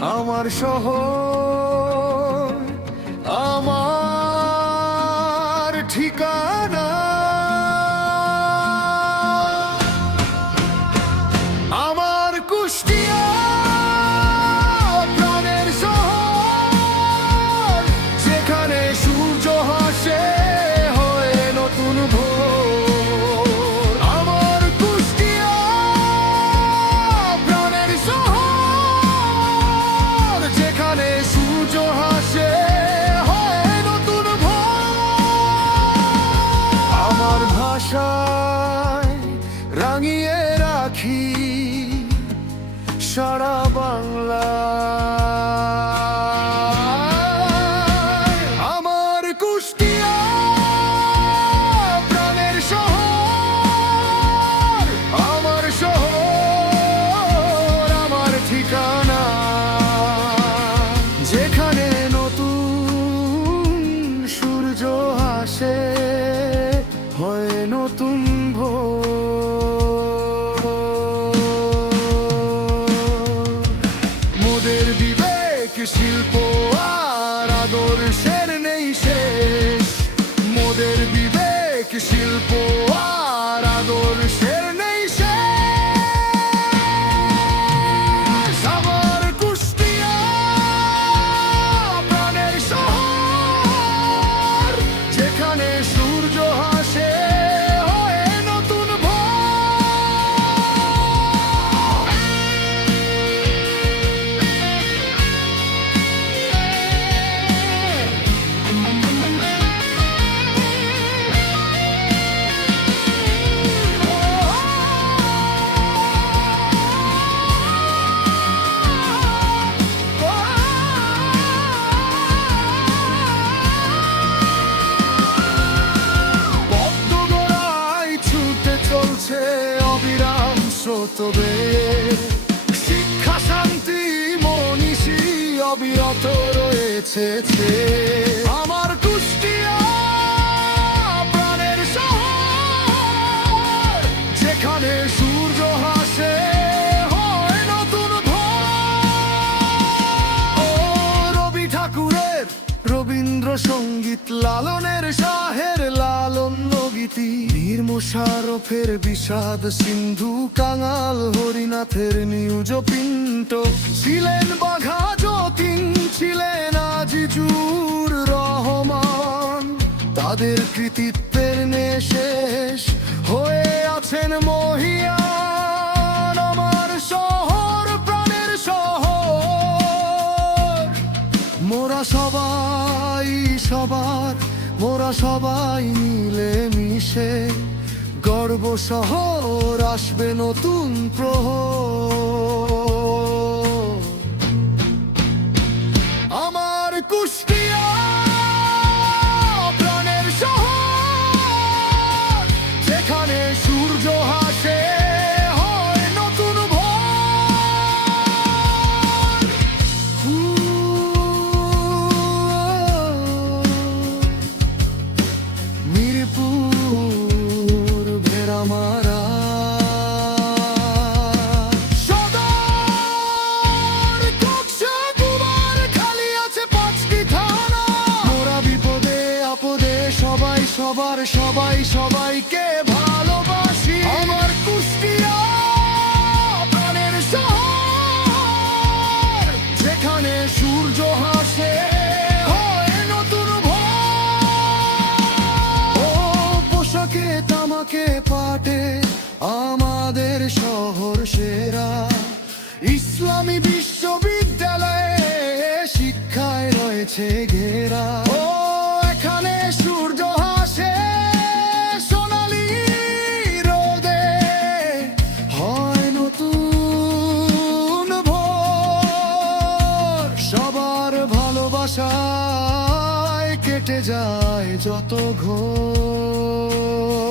আমার শহর, আমার ঠিকানা। আমার কুষ্টিয়া প্রাণের শহর, যেখানে সূর্য হাসে হয়ে নতুন ভোর। আমার কুষ্টিয়া প্রাণের শহর, যেখানে সূর্য হাসে হয়ে নতুন ভোর। আমার ভাষায় রাঙিয়ে রাখি সারা বাংলা। আমার কুষ্টিয়া প্রাণের শহর, আমার শহর, আমার ঠিকানা, যেখানে নতুন সূর্য হাসে হয় নতুন ভোর। মোদের বিবেক, শিল্প আর আদর্শের নেই শেষ। মোদের বিবেক, শিল্প আর আদর্শের নেই শেষ। আমার কুষ্টিয়া প্রাণের শহর, যেখানে সূর্য হাসে হয়ে নতুন ভোর। পদ্মগড়ায় ছুটে চলছে অবিরাম স্রোতবে, শিক্ষা শান্তি মনীষী অবিরত রয়েছে। আমার কুষ্টিয়া প্রাণের শহর, যেখানে সূর্য হাসে হয় নতুন ভোর। ও রবি ঠাকুরের রবীন্দ্রসঙ্গীত, লালনের শাহের লালন্য গীতি, মীর মোশাররফের বিষাদ সিন্ধু, কাঙাল হরিনাথের নিউজ পিণ্ট, ছিলেন বাঘা যতীন, ছিলেন আজিজুর রহমান। তাদের কৃতিত্বের নেশেষ হয়ে আছেন মহিয়ান। আমার শহর প্রাণের শহর, মোরা সবাই সবার, মোরা সবাই মিলে মিশে গর্ব শহর আসবে নতুন প্রহর। আমার কুষ্টিয়া প্রাণের শহর, যেখানে সূর্য হাসে হয় নতুন ভোর। মিরপুর, ভেড়ামারা, সদর, কক্সা, কুমারখালী আছে 5টি থানা। মোরা বিপদে আপদে সবাই সবার, সবাই সবাইকে ভালোবাসি। আমার কুষ্টিয়া প্রাণের শহর, যেখানে সূর্য হাসে হয় নতুন ভোর। ও পোশাকে তামাকে পাটে আমাদের শহর সেরা। ইসলামী বিশ্ববিদ্যালয়ে শিক্ষায় রয়েছে ঘেরা। ও এখানে সূর্য হাসে সোনালি রোদে হয় নতুন ভোর। সবার ভালোবাসায় কেটে যায় যত ঘোর।